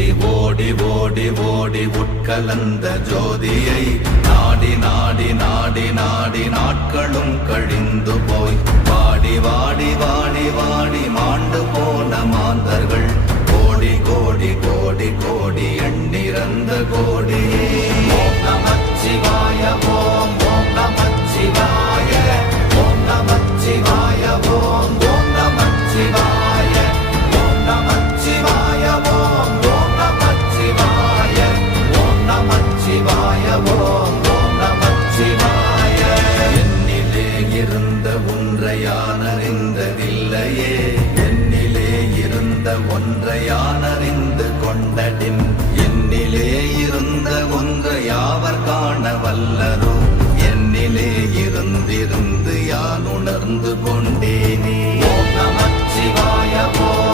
ஓடி ஓடி ஓடி உட்கலந்த ஜோதியை நாடி நாடி நாடி நாடி நாட்களும் கழிந்து போய் வாடி வாடி வாடி வாடி மாண்டு போன மாந்தர்கள் கோடி கோடி கோடி கோடி எண்ணிறந்த கோடி. ஓம் நமச்சிவாய ஓம் ஓம் நமச்சிவாய ஓம் நமச்சிவாய ஓம் ஓம் நமச்சிவாய ஓம் நமச்சிவாய ஓம் ஓம் நமச்சிவாய ஓம் நமச்சிவாய ஓம் ஓம் நமச்சிவாய. என்னிலே இருந்த ஒன்றை யான் அறிந்ததில்லையே, என்னிலே இருந்த ஒன்றை யான் அறிந்து கொண்டடின், என்னிலே இருந்த ஒன்றை யாவர் காண வல்லரோ, என்னிலே இருந்திருந்து யான் உணர்ந்து கொண்டேனே. ஓம் நமச்சிவாய ஓம்